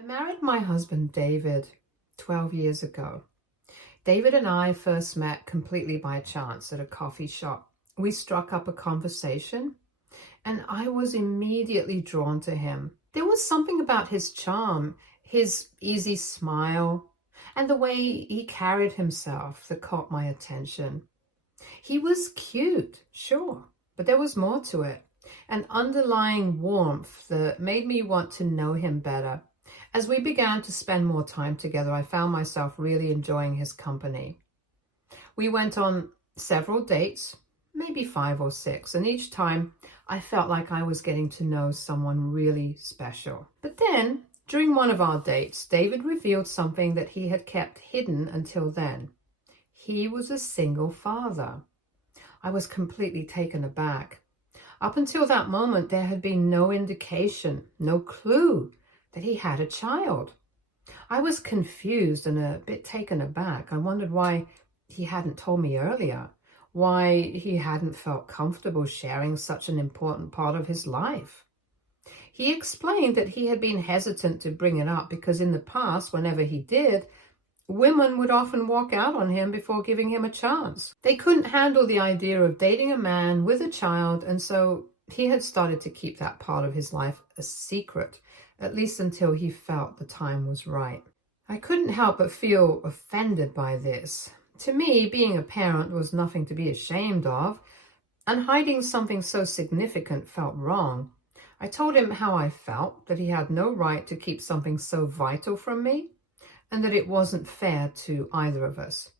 I married my husband David 12 years ago. David and I first met completely by chance at a coffee shop. We struck up a conversation and I was immediately drawn to him. There was something about his charm, his easy smile, and the way he carried himself that caught my attention. He was cute, sure, but there was more to it, an underlying warmth that made me want to know him better. As we began to spend more time together, I found myself really enjoying his company. We went on several dates, maybe 5 or 6, and each time I felt like I was getting to know someone really special. But then, during one of our dates, David revealed something that he had kept hidden until then. He was a single father. I was completely taken aback. Up until that moment, there had been no indication, no clue that he had a child. I was confused and a bit taken aback. I wondered why he hadn't told me earlier, why he hadn't felt comfortable sharing such an important part of his life. He explained that he had been hesitant to bring it up because in the past, whenever he did, women would often walk out on him before giving him a chance. They couldn't handle the idea of dating a man with a child, and so he had started to keep that part of his life a secret, at least until he felt the time was right. I couldn't help but feel offended by this. To me, being a parent was nothing to be ashamed of, and hiding something so significant felt wrong. I told him how I felt, that he had no right to keep something so vital from me, and that it wasn't fair to either of us.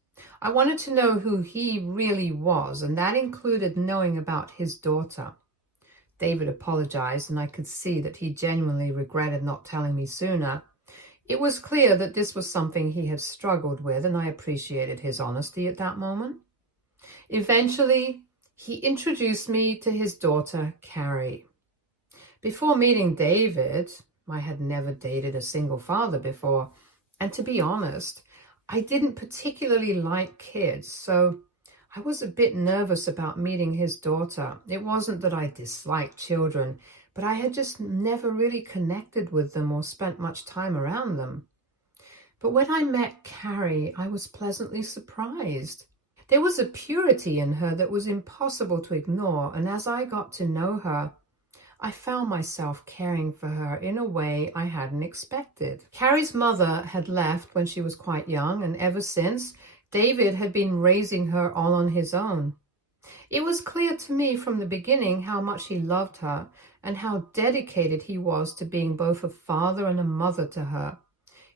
I wanted to know who he really was, and that included knowing about his daughter. David apologized, and I could see that he genuinely regretted not telling me sooner. It was clear that this was something he had struggled with, and I appreciated his honesty at that moment. Eventually, he introduced me to his daughter, Carrie. Before meeting David, I had never dated a single father before, and to be honest, I didn't particularly like kids, so I was a bit nervous about meeting his daughter. It wasn't that I disliked children, but I had just never really connected with them or spent much time around them. But when I met Carrie, I was pleasantly surprised. There was a purity in her that was impossible to ignore, and as I got to know her, I found myself caring for her in a way I hadn't expected. Carrie's mother had left when she was quite young, and ever since, David had been raising her all on his own. It was clear to me from the beginning how much he loved her and how dedicated he was to being both a father and a mother to her.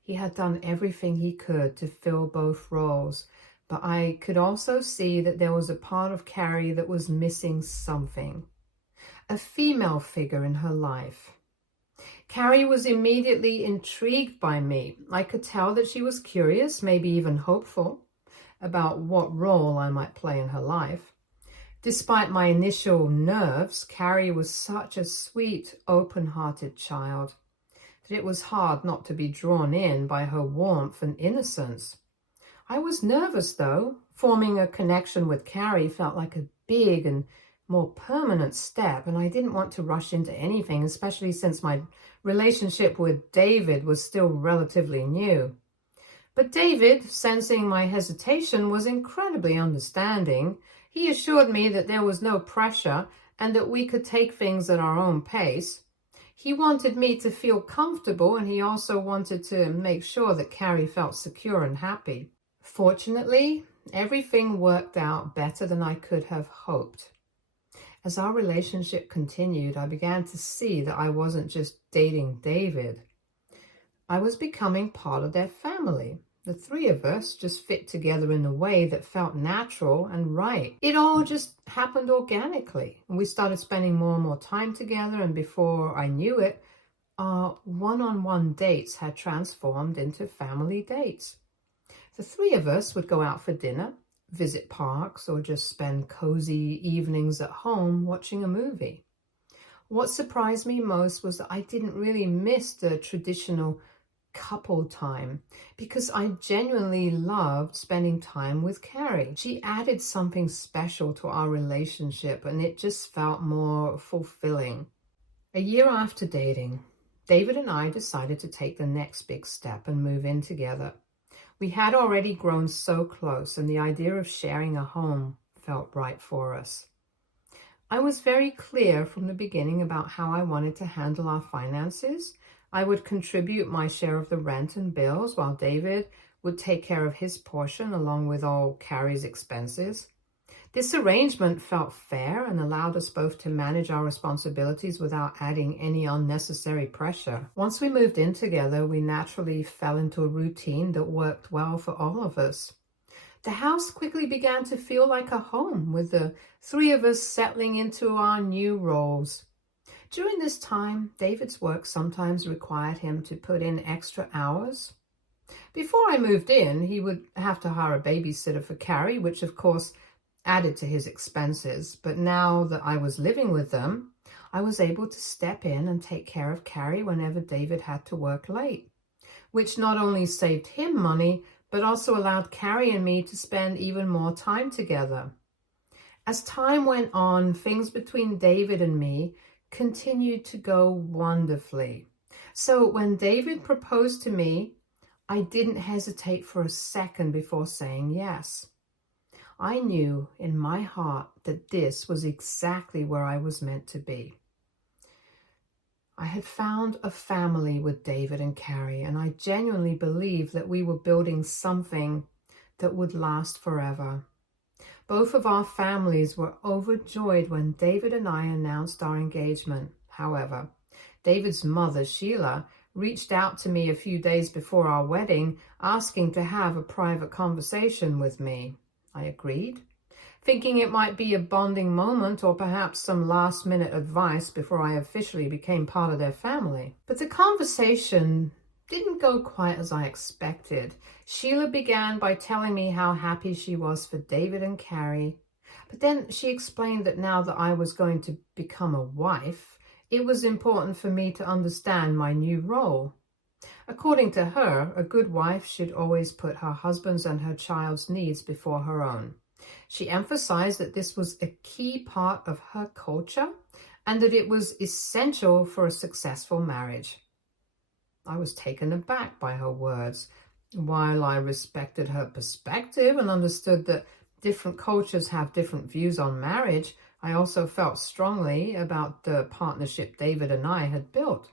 He had done everything he could to fill both roles, but I could also see that there was a part of Carrie that was missing something. A female figure in her life. Carrie was immediately intrigued by me. I could tell that she was curious, maybe even hopeful, about what role I might play in her life. Despite my initial nerves, Carrie was such a sweet, open-hearted child that it was hard not to be drawn in by her warmth and innocence. I was nervous, though. Forming a connection with Carrie felt like a big and more permanent step, and I didn't want to rush into anything, especially since my relationship with David was still relatively new. But David, sensing my hesitation, was incredibly understanding. He assured me that there was no pressure and that we could take things at our own pace. He wanted me to feel comfortable, and he also wanted to make sure that Carrie felt secure and happy. Fortunately, everything worked out better than I could have hoped. As our relationship continued, I began to see that I wasn't just dating David. I was becoming part of their family. The three of us just fit together in a way that felt natural and right. It all just happened organically. And we started spending more and more time together, and before I knew it, our one-on-one dates had transformed into family dates. The three of us would go out for dinner, visit parks, or just spend cozy evenings at home watching a movie. What surprised me most was that I didn't really miss the traditional couple time because I genuinely loved spending time with Carrie. She added something special to our relationship, and it just felt more fulfilling. A year after dating, David and I decided to take the next big step and move in together. We had already grown so close, and the idea of sharing a home felt right for us. I was very clear from the beginning about how I wanted to handle our finances. I would contribute my share of the rent and bills, while David would take care of his portion along with all Carrie's expenses. This arrangement felt fair and allowed us both to manage our responsibilities without adding any unnecessary pressure. Once we moved in together, we naturally fell into a routine that worked well for all of us. The house quickly began to feel like a home, with the three of us settling into our new roles. During this time, David's work sometimes required him to put in extra hours. Before I moved in, he would have to hire a babysitter for Carrie, which of course added to his expenses. But now that I was living with them, I was able to step in and take care of Carrie whenever David had to work late, which not only saved him money, but also allowed Carrie and me to spend even more time together. As time went on, things between David and me continued to go wonderfully. So when David proposed to me, I didn't hesitate for a second before saying yes. I knew in my heart that this was exactly where I was meant to be. I had found a family with David and Carrie, and I genuinely believed that we were building something that would last forever. Both of our families were overjoyed when David and I announced our engagement. However, David's mother, Sheila, reached out to me a few days before our wedding, asking to have a private conversation with me. I agreed, thinking it might be a bonding moment or perhaps some last-minute advice before I officially became part of their family. But the conversation didn't go quite as I expected. Sheila began by telling me how happy she was for David and Carrie, but then she explained that now that I was going to become a wife, it was important for me to understand my new role. According to her, a good wife should always put her husband's and her child's needs before her own. She emphasized that this was a key part of her culture and that it was essential for a successful marriage. I was taken aback by her words. While I respected her perspective and understood that different cultures have different views on marriage, I also felt strongly about the partnership David and I had built.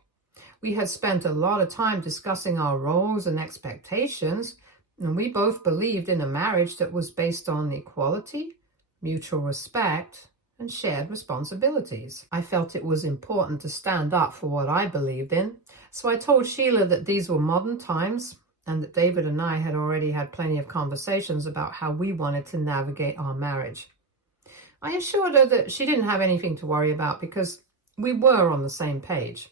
We had spent a lot of time discussing our roles and expectations, and we both believed in a marriage that was based on equality, mutual respect, and shared responsibilities. I felt it was important to stand up for what I believed in, so I told Sheila that these were modern times and that David and I had already had plenty of conversations about how we wanted to navigate our marriage. I assured her that she didn't have anything to worry about because we were on the same page.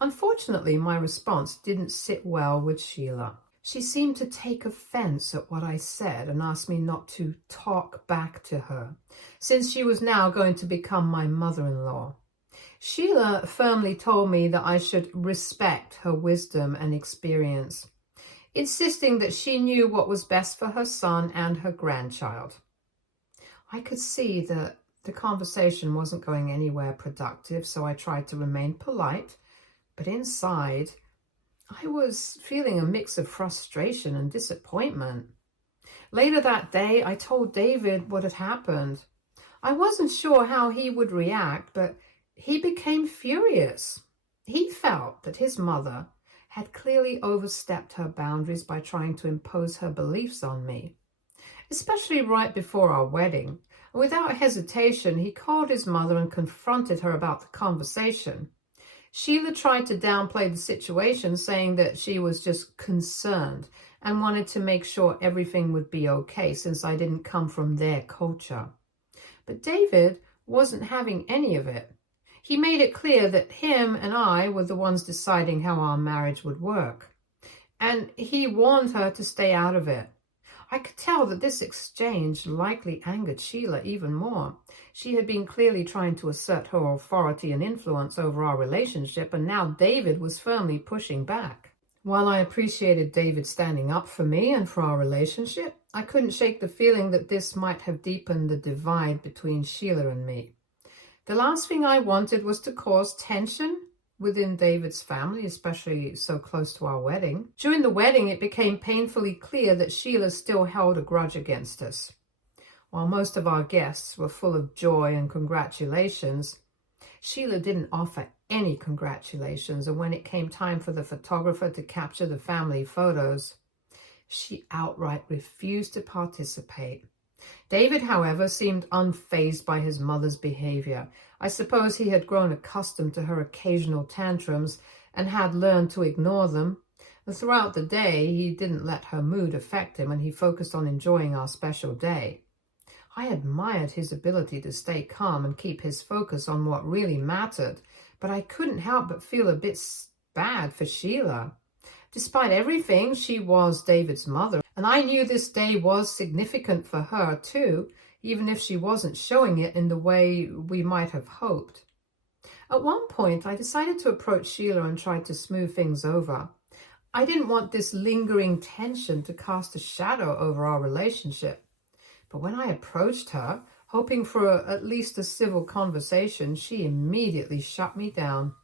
Unfortunately, my response didn't sit well with Sheila. She seemed to take offense at what I said and asked me not to talk back to her, since she was now going to become my mother-in-law. Sheila firmly told me that I should respect her wisdom and experience, insisting that she knew what was best for her son and her grandchild. I could see that the conversation wasn't going anywhere productive, so I tried to remain polite, but inside, I was feeling a mix of frustration and disappointment. Later that day, I told David what had happened. I wasn't sure how he would react, but he became furious. He felt that his mother had clearly overstepped her boundaries by trying to impose her beliefs on me, especially right before our wedding. Without hesitation, he called his mother and confronted her about the conversation. Sheila tried to downplay the situation, saying that she was just concerned and wanted to make sure everything would be okay since I didn't come from their culture. But David wasn't having any of it. He made it clear that him and I were the ones deciding how our marriage would work, and he warned her to stay out of it. I could tell that this exchange likely angered Sheila even more. She had been clearly trying to assert her authority and influence over our relationship, and now David was firmly pushing back. While I appreciated David standing up for me and for our relationship, I couldn't shake the feeling that this might have deepened the divide between Sheila and me. The last thing I wanted was to cause tension within David's family, especially so close to our wedding. During the wedding, it became painfully clear that Sheila still held a grudge against us. While most of our guests were full of joy and congratulations, Sheila didn't offer any congratulations, and when it came time for the photographer to capture the family photos, she outright refused to participate. David, however, seemed unfazed by his mother's behavior. I suppose he had grown accustomed to her occasional tantrums and had learned to ignore them. And throughout the day, he didn't let her mood affect him, and he focused on enjoying our special day. I admired his ability to stay calm and keep his focus on what really mattered, but I couldn't help but feel a bit bad for Sheila. Despite everything, she was David's mother, and I knew this day was significant for her too, even if she wasn't showing it in the way we might have hoped. At one point, I decided to approach Sheila and try to smooth things over. I didn't want this lingering tension to cast a shadow over our relationship. But when I approached her, hoping for at least a civil conversation, she immediately shut me down.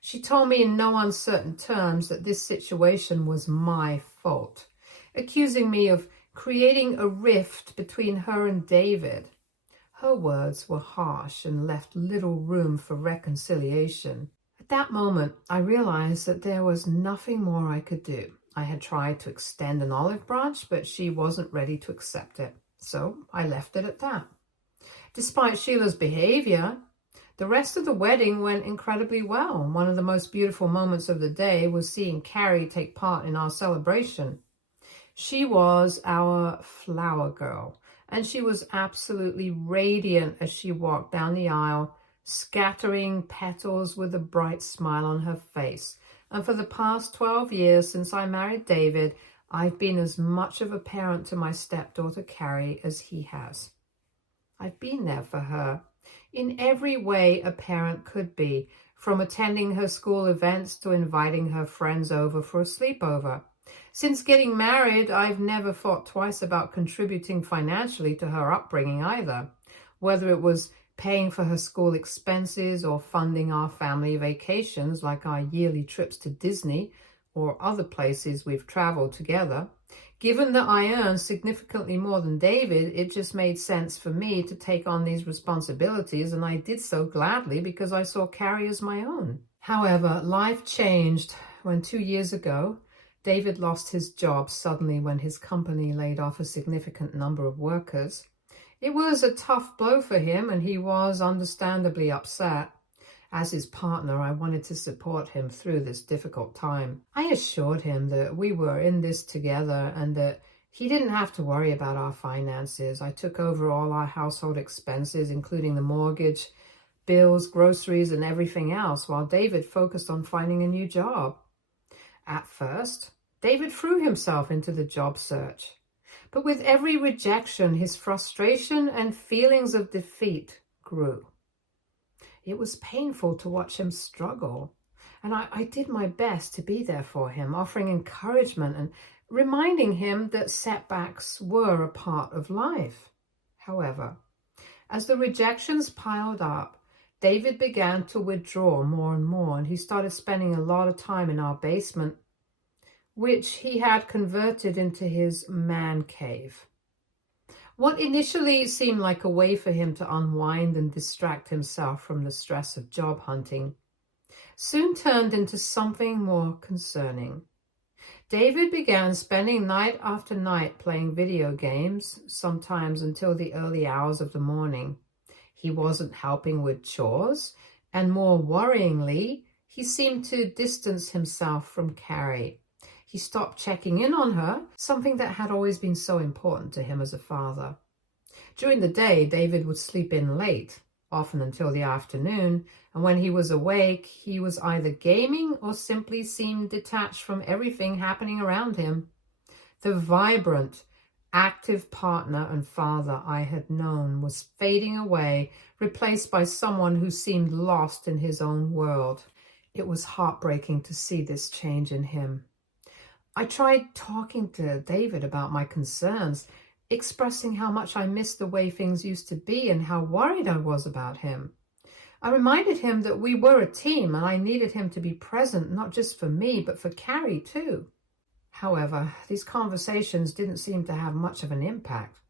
She told me in no uncertain terms that this situation was my fault, accusing me of creating a rift between her and David. Her words were harsh and left little room for reconciliation. At that moment, I realized that there was nothing more I could do. I had tried to extend an olive branch, but she wasn't ready to accept it. So I left it at that. Despite Sheila's behavior, the rest of the wedding went incredibly well. One of the most beautiful moments of the day was seeing Carrie take part in our celebration. She was our flower girl, and she was absolutely radiant as she walked down the aisle, scattering petals with a bright smile on her face. And for the past 12 years since I married David, I've been as much of a parent to my stepdaughter Carrie as he has. I've been there for her in every way a parent could be, from attending her school events to inviting her friends over for a sleepover. Since getting married, I've never thought twice about contributing financially to her upbringing either, whether it was paying for her school expenses or funding our family vacations like our yearly trips to Disney or other places we've traveled together. Given that I earn significantly more than David, it just made sense for me to take on these responsibilities, and I did so gladly because I saw Carrie as my own. However, life changed when 2 years ago, David lost his job suddenly when his company laid off a significant number of workers. It was a tough blow for him, and he was understandably upset. As his partner, I wanted to support him through this difficult time. I assured him that we were in this together and that he didn't have to worry about our finances. I took over all our household expenses, including the mortgage, bills, groceries, and everything else, while David focused on finding a new job. At first, David threw himself into the job search. But with every rejection, his frustration and feelings of defeat grew. It was painful to watch him struggle, and I did my best to be there for him, offering encouragement and reminding him that setbacks were a part of life. However, as the rejections piled up, David began to withdraw more and more, and he started spending a lot of time in our basement, which he had converted into his man cave. What initially seemed like a way for him to unwind and distract himself from the stress of job hunting soon turned into something more concerning. David began spending night after night playing video games, sometimes until the early hours of the morning. He wasn't helping with chores, and more worryingly, he seemed to distance himself from Carrie. He stopped checking in on her, something that had always been so important to him as a father. During the day, David would sleep in late, often until the afternoon, and when he was awake, he was either gaming or simply seemed detached from everything happening around him. The vibrant, active partner and father I had known was fading away, replaced by someone who seemed lost in his own world. It was heartbreaking to see this change in him. I tried talking to David about my concerns, expressing how much I missed the way things used to be and how worried I was about him. I reminded him that we were a team and I needed him to be present, not just for me, but for Carrie too. However, these conversations didn't seem to have much of an impact.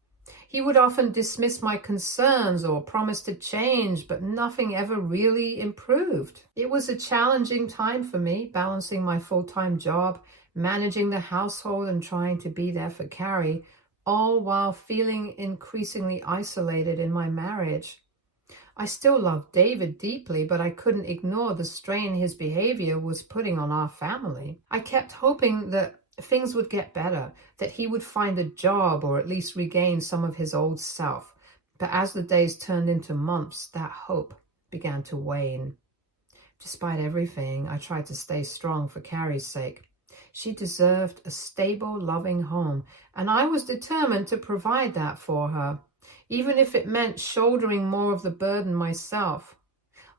He would often dismiss my concerns or promise to change, but nothing ever really improved. It was a challenging time for me, balancing my full-time job, managing the household, and trying to be there for Carrie, all while feeling increasingly isolated in my marriage. I still loved David deeply, but I couldn't ignore the strain his behavior was putting on our family. I kept hoping that things would get better, that he would find a job or at least regain some of his old self. But as the days turned into months, that hope began to wane. Despite everything, I tried to stay strong for Carrie's sake. She deserved a stable, loving home, and I was determined to provide that for her, even if it meant shouldering more of the burden myself.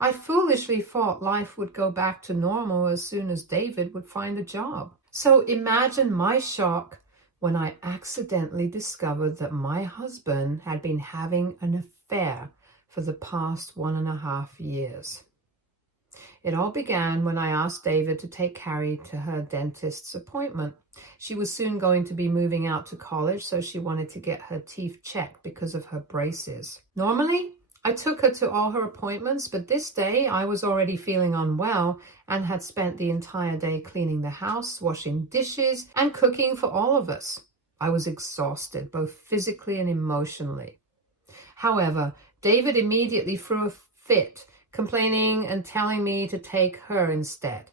I foolishly thought life would go back to normal as soon as David would find a job. So imagine my shock when I accidentally discovered that my husband had been having an affair for the past 1.5 years. It all began when I asked David to take Carrie to her dentist's appointment. She was soon going to be moving out to college, so she wanted to get her teeth checked because of her braces. Normally, I took her to all her appointments, but this day I was already feeling unwell and had spent the entire day cleaning the house, washing dishes, and cooking for all of us. I was exhausted, both physically and emotionally. However, David immediately threw a fit, complaining and telling me to take her instead.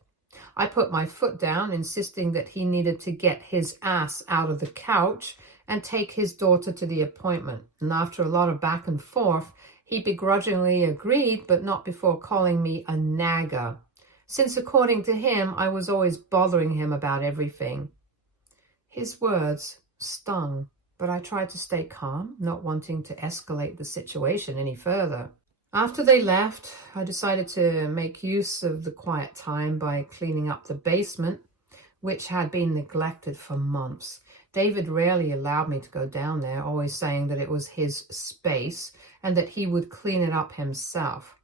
I put my foot down, insisting that he needed to get his ass out of the couch and take his daughter to the appointment. And after a lot of back and forth, he begrudgingly agreed, but not before calling me a nagger, since according to him, I was always bothering him about everything. His words stung, but I tried to stay calm, not wanting to escalate the situation any further. After they left, I decided to make use of the quiet time by cleaning up the basement, which had been neglected for months. David rarely allowed me to go down there, always saying that it was his space and that he would clean it up himself.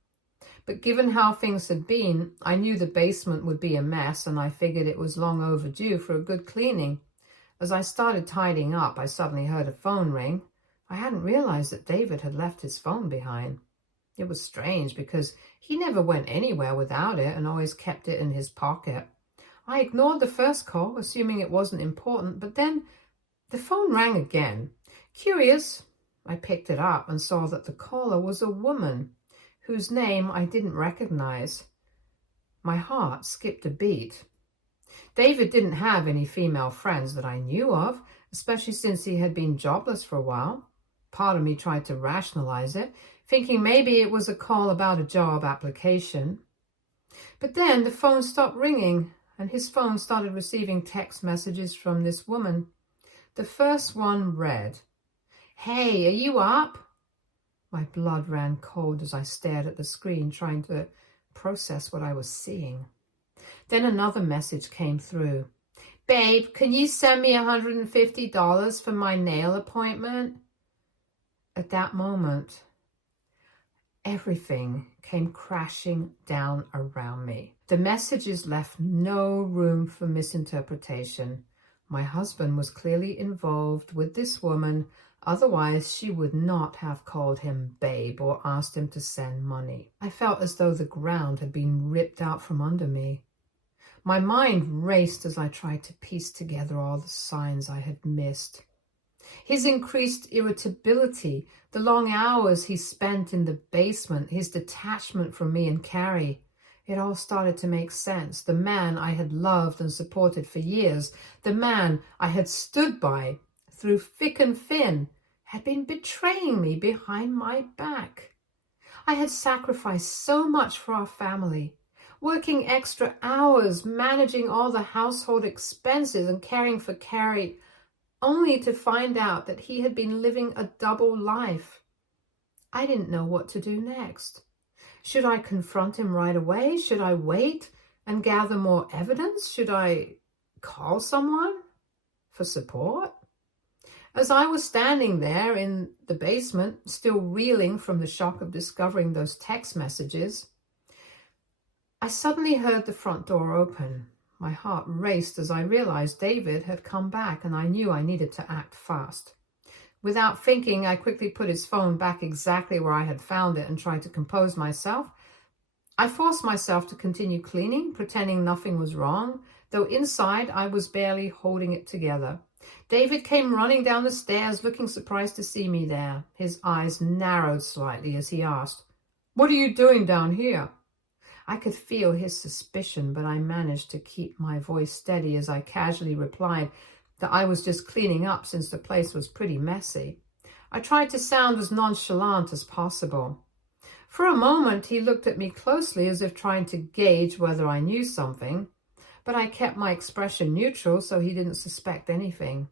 But given how things had been, I knew the basement would be a mess, and I figured it was long overdue for a good cleaning. As I started tidying up, I suddenly heard a phone ring. I hadn't realized that David had left his phone behind. It was strange because he never went anywhere without it and always kept it in his pocket. I ignored the first call, assuming it wasn't important, but then the phone rang again. Curious, I picked it up and saw that the caller was a woman whose name I didn't recognize. My heart skipped a beat. David didn't have any female friends that I knew of, especially since he had been jobless for a while. Part of me tried to rationalize it, thinking maybe it was a call about a job application. But then the phone stopped ringing, and his phone started receiving text messages from this woman. The first one read, "Hey, are you up?" My blood ran cold as I stared at the screen, trying to process what I was seeing. Then another message came through. "Babe, can you send me $150 for my nail appointment?" At that moment, everything came crashing down around me. The messages left no room for misinterpretation. My husband was clearly involved with this woman, otherwise she would not have called him babe or asked him to send money. I felt as though the ground had been ripped out from under me. My mind raced as I tried to piece together all the signs I had missed. His increased irritability, the long hours he spent in the basement, his detachment from me and Carrie. It all started to make sense. The man I had loved and supported for years, the man I had stood by through thick and thin, had been betraying me behind my back. I had sacrificed so much for our family, working extra hours, managing all the household expenses and caring for Carrie, only to find out that he had been living a double life. I didn't know what to do next. Should I confront him right away? Should I wait and gather more evidence? Should I call someone for support? As I was standing there in the basement, still reeling from the shock of discovering those text messages, I suddenly heard the front door open. My heart raced as I realized David had come back, and I knew I needed to act fast. Without thinking, I quickly put his phone back exactly where I had found it and tried to compose myself. I forced myself to continue cleaning, pretending nothing was wrong, though inside I was barely holding it together. David came running down the stairs, looking surprised to see me there. His eyes narrowed slightly as he asked, "What are you doing down here?" I could feel his suspicion, but I managed to keep my voice steady as I casually replied that I was just cleaning up since the place was pretty messy. I tried to sound as nonchalant as possible. For a moment, he looked at me closely as if trying to gauge whether I knew something, but I kept my expression neutral so he didn't suspect anything.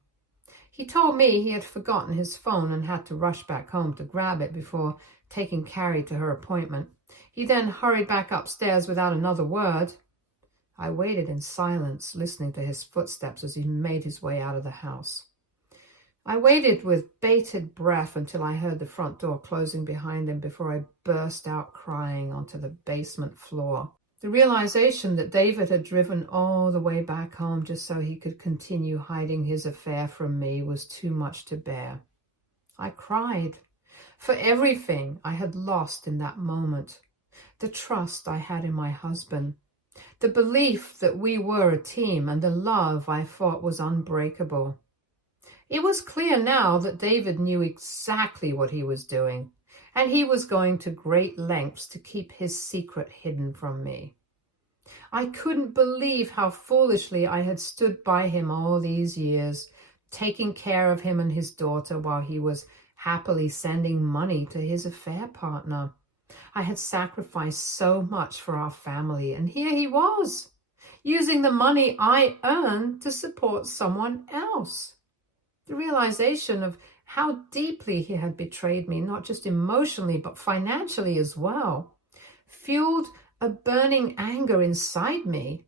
He told me he had forgotten his phone and had to rush back home to grab it before taking Carrie to her appointment. He then hurried back upstairs without another word. I waited in silence, listening to his footsteps as he made his way out of the house. I waited with bated breath until I heard the front door closing behind him before I burst out crying onto the basement floor. The realization that David had driven all the way back home just so he could continue hiding his affair from me was too much to bear. I cried for everything I had lost in that moment. The trust I had in my husband, the belief that we were a team, and the love I thought was unbreakable. It was clear now that David knew exactly what he was doing, and he was going to great lengths to keep his secret hidden from me. I couldn't believe how foolishly I had stood by him all these years, taking care of him and his daughter while he was happily sending money to his affair partner. I had sacrificed so much for our family, and here he was, using the money I earned to support someone else. The realization of how deeply he had betrayed me, not just emotionally, but financially as well, fueled a burning anger inside me.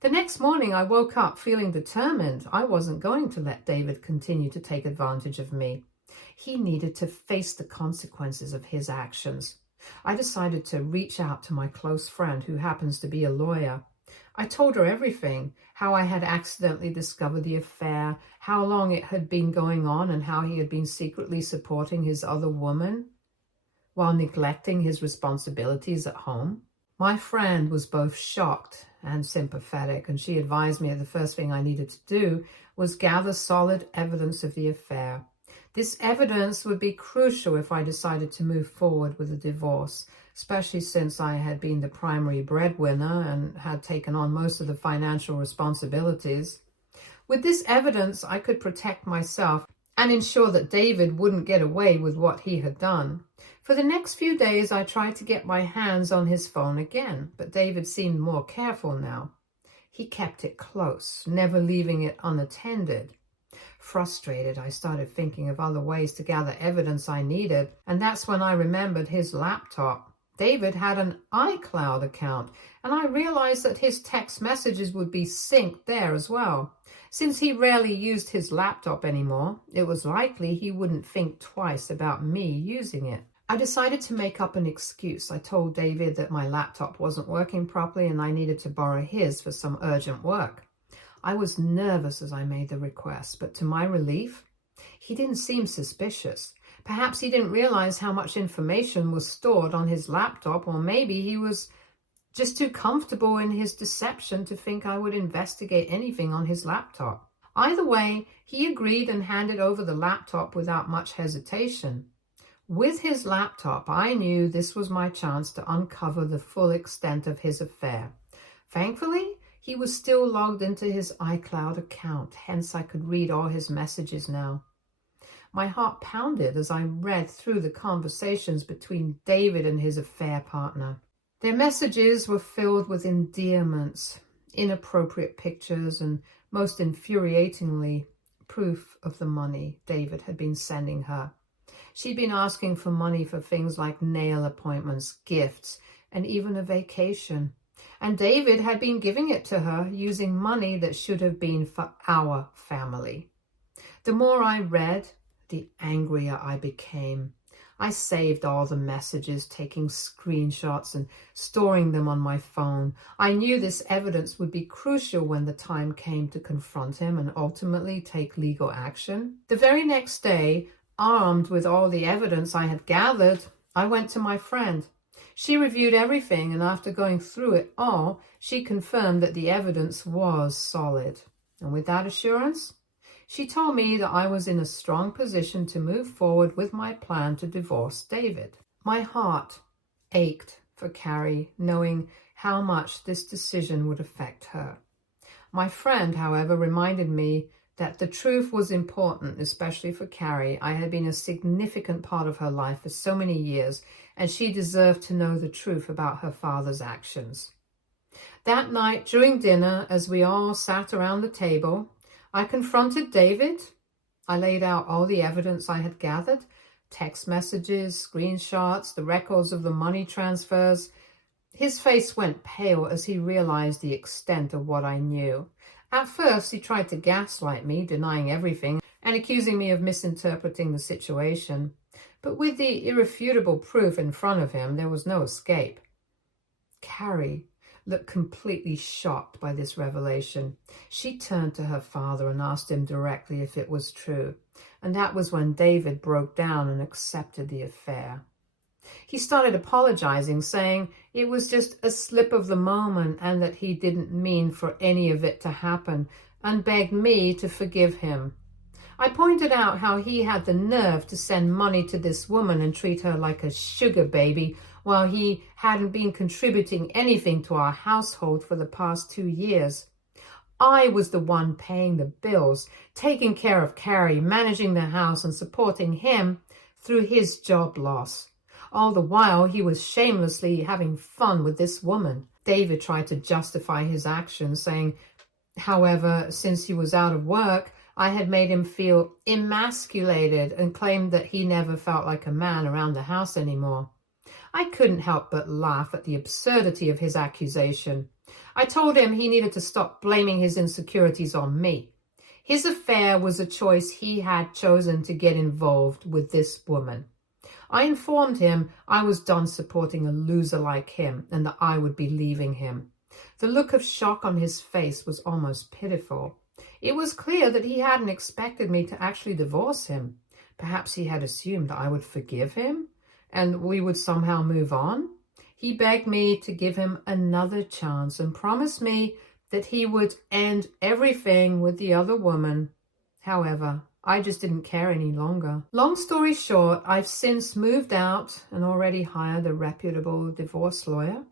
The next morning, I woke up feeling determined. I wasn't going to let David continue to take advantage of me. He needed to face the consequences of his actions. I decided to reach out to my close friend, who happens to be a lawyer. I told her everything, how I had accidentally discovered the affair, how long it had been going on, and how he had been secretly supporting his other woman while neglecting his responsibilities at home. My friend was both shocked and sympathetic, and she advised me that the first thing I needed to do was gather solid evidence of the affair. This evidence would be crucial if I decided to move forward with a divorce, especially since I had been the primary breadwinner and had taken on most of the financial responsibilities. With this evidence, I could protect myself and ensure that David wouldn't get away with what he had done. For the next few days, I tried to get my hands on his phone again, but David seemed more careful now. He kept it close, never leaving it unattended. Frustrated, I started thinking of other ways to gather evidence I needed, and that's when I remembered his laptop. David had an iCloud account, and I realized that his text messages would be synced there as well. Since he rarely used his laptop anymore, it was likely he wouldn't think twice about me using it. I decided to make up an excuse. I told David that my laptop wasn't working properly and I needed to borrow his for some urgent work. I was nervous as I made the request, but to my relief, he didn't seem suspicious. Perhaps he didn't realize how much information was stored on his laptop, or maybe he was just too comfortable in his deception to think I would investigate anything on his laptop. Either way, he agreed and handed over the laptop without much hesitation. With his laptop, I knew this was my chance to uncover the full extent of his affair. Thankfully, he was still logged into his iCloud account, hence I could read all his messages now. My heart pounded as I read through the conversations between David and his affair partner. Their messages were filled with endearments, inappropriate pictures, and most infuriatingly, proof of the money David had been sending her. She'd been asking for money for things like nail appointments, gifts, and even a vacation. And David had been giving it to her using money that should have been for our family. The more I read, the angrier I became. I saved all the messages, taking screenshots and storing them on my phone. I knew this evidence would be crucial when the time came to confront him and ultimately take legal action. The very next day, armed with all the evidence I had gathered, I went to my friend. She reviewed everything, and after going through it all, she confirmed that the evidence was solid. And with that assurance, she told me that I was in a strong position to move forward with my plan to divorce David. My heart ached for Carrie, knowing how much this decision would affect her. My friend, however, reminded me that the truth was important, especially for Carrie. I had been a significant part of her life for so many years, and she deserved to know the truth about her father's actions. That night, during dinner, as we all sat around the table, I confronted David. I laid out all the evidence I had gathered, text messages, screenshots, the records of the money transfers. His face went pale as he realized the extent of what I knew. At first, he tried to gaslight me, denying everything and accusing me of misinterpreting the situation. But with the irrefutable proof in front of him, there was no escape. Carrie looked completely shocked by this revelation. She turned to her father and asked him directly if it was true. And that was when David broke down and accepted the affair. He started apologizing, saying it was just a slip of the moment and that he didn't mean for any of it to happen, and begged me to forgive him. I pointed out how he had the nerve to send money to this woman and treat her like a sugar baby while he hadn't been contributing anything to our household for the past 2 years. I was the one paying the bills, taking care of Carrie, managing the house, and supporting him through his job loss. All the while, he was shamelessly having fun with this woman. David tried to justify his actions, saying, however, since he was out of work, I had made him feel emasculated, and claimed that he never felt like a man around the house anymore. I couldn't help but laugh at the absurdity of his accusation. I told him he needed to stop blaming his insecurities on me. His affair was a choice he had chosen to get involved with this woman. I informed him I was done supporting a loser like him and that I would be leaving him. The look of shock on his face was almost pitiful. It was clear that he hadn't expected me to actually divorce him. Perhaps he had assumed that I would forgive him and we would somehow move on. He begged me to give him another chance and promised me that he would end everything with the other woman. However, I just didn't care any longer. Long story short, I've since moved out and already hired a reputable divorce lawyer,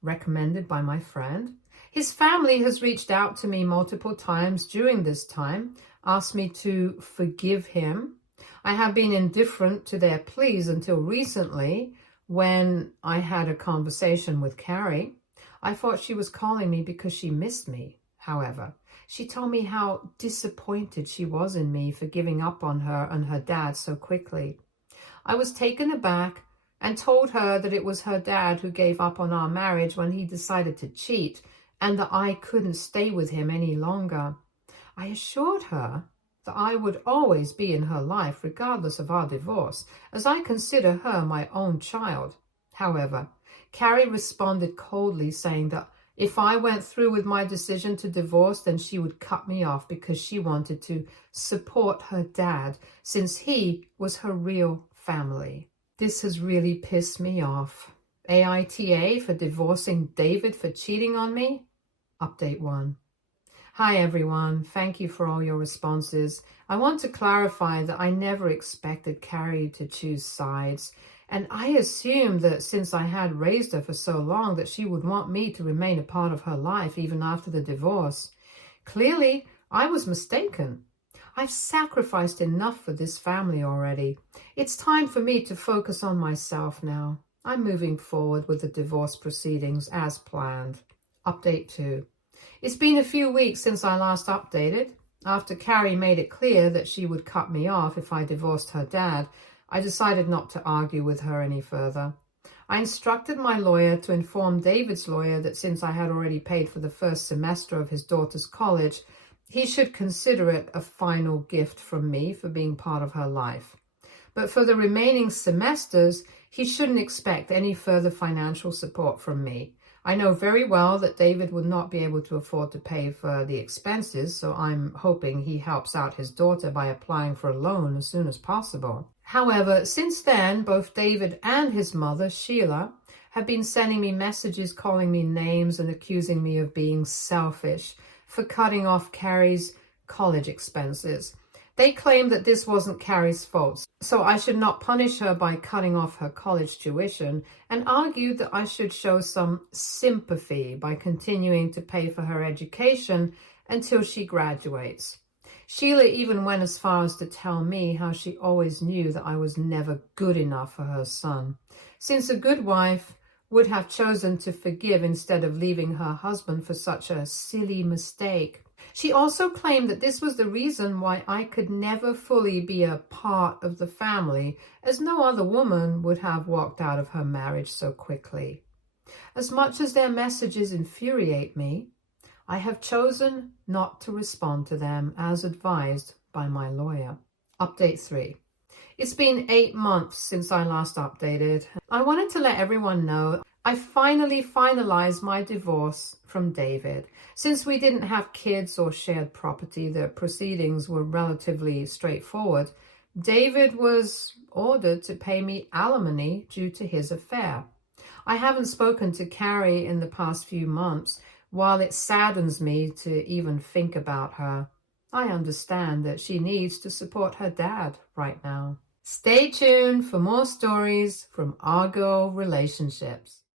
recommended by my friend. His family has reached out to me multiple times during this time, asked me to forgive him. I have been indifferent to their pleas until recently, when I had a conversation with Carrie. I thought she was calling me because she missed me. However, she told me how disappointed she was in me for giving up on her and her dad so quickly. I was taken aback and told her that it was her dad who gave up on our marriage when he decided to cheat, and that I couldn't stay with him any longer. I assured her that I would always be in her life regardless of our divorce, as I consider her my own child. However, Carrie responded coldly, saying that if I went through with my decision to divorce, then she would cut me off because she wanted to support her dad, since he was her real family. This has really pissed me off. AITA for divorcing David for cheating on me? Update 1. Hi everyone, thank you for all your responses. I want to clarify that I never expected Carrie to choose sides, and I assumed that since I had raised her for so long that she would want me to remain a part of her life even after the divorce. Clearly, I was mistaken. I've sacrificed enough for this family already. It's time for me to focus on myself now. I'm moving forward with the divorce proceedings as planned. Update 2. It's been a few weeks since I last updated. After Carrie made it clear that she would cut me off if I divorced her dad, I decided not to argue with her any further. I instructed my lawyer to inform David's lawyer that since I had already paid for the first semester of his daughter's college, he should consider it a final gift from me for being part of her life. But for the remaining semesters, he shouldn't expect any further financial support from me. I know very well that David would not be able to afford to pay for the expenses, so I'm hoping he helps out his daughter by applying for a loan as soon as possible. However, since then, both David and his mother, Sheila, have been sending me messages, calling me names, and accusing me of being selfish for cutting off Carrie's college expenses. They claim that this wasn't Carrie's fault, so I should not punish her by cutting off her college tuition, and argued that I should show some sympathy by continuing to pay for her education until she graduates. Sheila even went as far as to tell me how she always knew that I was never good enough for her son, since a good wife would have chosen to forgive instead of leaving her husband for such a silly mistake. She also claimed that this was the reason why I could never fully be a part of the family, as no other woman would have walked out of her marriage so quickly. As much as their messages infuriate me, I have chosen not to respond to them as advised by my lawyer. Update 3. It's been 8 months since I last updated. I wanted to let everyone know I finally finalized my divorce from David. Since we didn't have kids or shared property, the proceedings were relatively straightforward. David was ordered to pay me alimony due to his affair. I haven't spoken to Carrie in the past few months. While it saddens me to even think about her, I understand that she needs to support her dad right now. Stay tuned for more stories from our girl relationships.